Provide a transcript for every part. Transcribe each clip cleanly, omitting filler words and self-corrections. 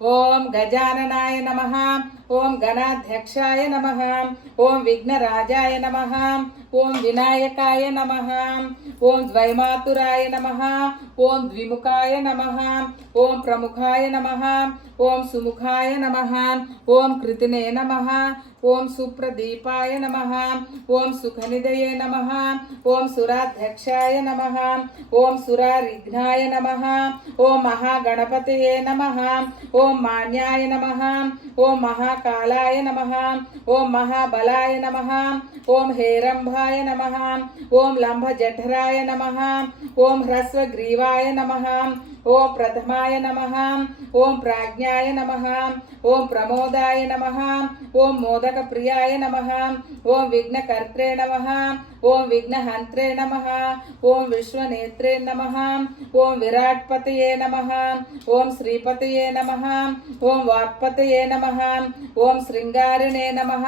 ओम गजाननाय नमः। ओम गणाध्यक्षाय नमः। ओम विघ्नराजाय नमः। ओम विनायकाय नमः। ओम द्वैमातुराय नमः। ओम द्विमुखाय नमः। ओम प्रमुखाय नमः। ओम सुमुखाय नमः। ओम कृतिने नमः। ओम सुप्रदीपाय नमः। ओम सुखनिधये नमः। ओम सुराध्यक्षाय नमः। ओम सुरारिघ्नाय नमः। ओम महागणपतये नमः। ओम मान्याय नमः। ओम महाकालाय नमः। ओम महाबलाय नमः। ओम हेरंभाय नमः। ओम लंभजठराय नमः। ओम ह्रस्वग्रीवाय नमः। ओम प्रथमाय नमः। ओम प्राज्ञाय नमः। ओम प्रमोदाय नमः। ओम मोदक प्रियाय नमः। ओम विघ्नकर्त्रे नमः। ओम विघ्नहंत्रे नमः। ओम विश्वनेत्रे नमः। ओम विराट्पतये नमः। ओम श्रीपतये नमः। ओम वाक्पतये नमः। ओम श्रृंगारिणे नमः।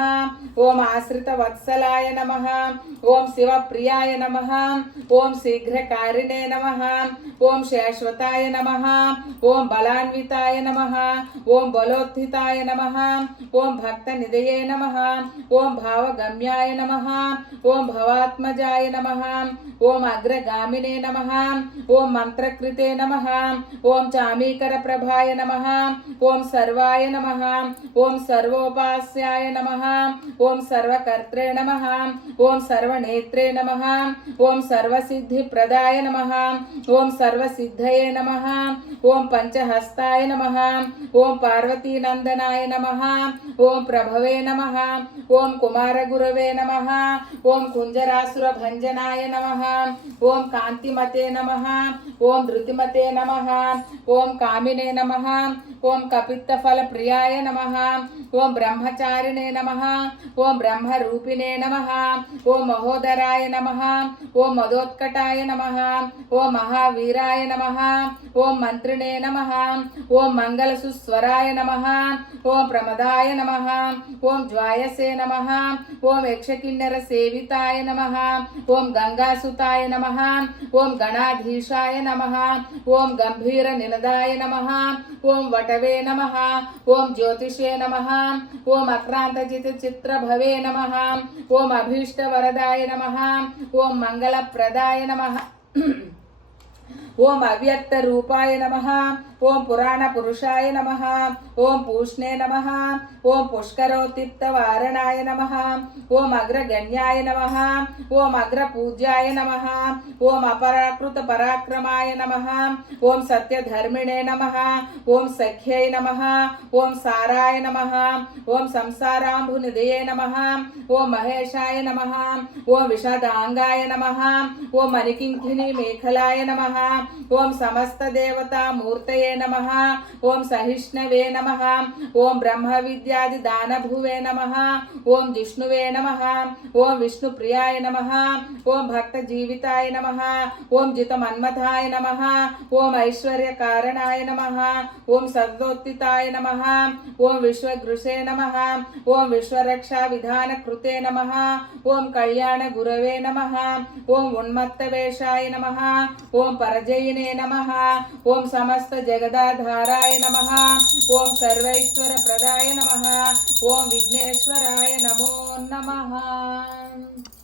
ओम आश्रितवत्सलाय नमः। ओम शिवप्रियाय नमः। ओम शीघ्रकारिणे नमः। ओम शाश्वताय नमः। ओम बलान्विताय नमः। ओम बलोत्थिताय नमः। ओम भक्तनिधये नमः। ओम भावगम्याय नमः। ओम भवात्मजाय नमः। ओम अग्रगामिने नमः। ओम मंत्रकृते नमः। ओम चामीकर प्रभाय नमः। ओम सर्वाय नमः। ओम सर्वोपास्याय नमः। ओम सर्वकर्त्रे नमः। ओम सर्वनेत्रे नमः। ओम सर्वसिद्धिप्रदाय नमः। ओम सर्वसिद्धये नमः। ओम पंचहस्ताय नमः। ओम पार्वतीनंदनाय नमः। ओम प्रभवे नमः। ओम कुमारगुरवे नमः। ओम कुंजरासुरभंजनाय नमः। ओम कांतिमते नमः। ओम धृतिमते नमः। ओम कामिने नमः। ओम कपित्तफलप्रियाय नमः। ओम ब्रह्मचारिणे नमः। ओम ब्रह्मरूपिणे नमः। ओम महोदराय नमः। ओम मदोत्कटाय नमः। ओम महावीराय नमः। ओम मंत्रिणे नमः। ओम मंगलसुस्वराय नमः। ओम प्रमदाय नमः। ओम ज्वायसे नमः। ओम यक्षकिन्नर सेविताय नमः। ओम गंगासुताय नमः। ओम गणाधीशाय नमः। ओम गंभीर निनदाय नमः। ओम वटवे नमः। ओम ज्योतिषे नमः। ओम अक्रांतजित चित्रभवे नमः। ओम अभीष्टवरदाय नमः। ओम मंगलप्रदाय नमः। ओम अव्यक्त रूपाय नमः। ओम पुराण पुरुषाय नमः। ओम पूष्णे नमः। ओम पुष्करोत्तिप्तवारणाय नमः। ओम अग्रगण्याय नमः। ओम अग्रपूज्याय नमः। ओम अपराकृत पराक्रमाय नमः। ओम सत्यधर्मिणे नमः। ओम सख्यै नमः। ओम साराय नमः। ओम संसाराम्भुनिधये नमः। ओम महेशाय नमः। ओम विषदांगाय नमः। ओम मणिकिंकिनी मेखलाय नमः। ओम समस्त देवता मूर्तये नमः। ओम सहिष्णवे नमः। ओम ब्रह्म विद्यादि दानभुवे नमः। ओम जिष्णुवे नमः। ओम विष्णुप्रियाय नमः। ओम भक्त जीविताय नमः। ओम जितमन्मथाय नमः। ओम ऐश्वर्य कारणाय नमः। ओम सद्दोत्थिताय नमः। ओम विश्वगृषे नमः। ओम विश्वरक्षा विधान कृते नमः। ओम कल्याण गुरवे नमः। ओम उन्मत्तवेशाय नमः। ओम परजयिने नमः। ओम समस्त जगदाधाराय नमः। ओम सर्वैश्वर प्रदाय नमः। ओम विघ्नेश्वराय नमो नमः।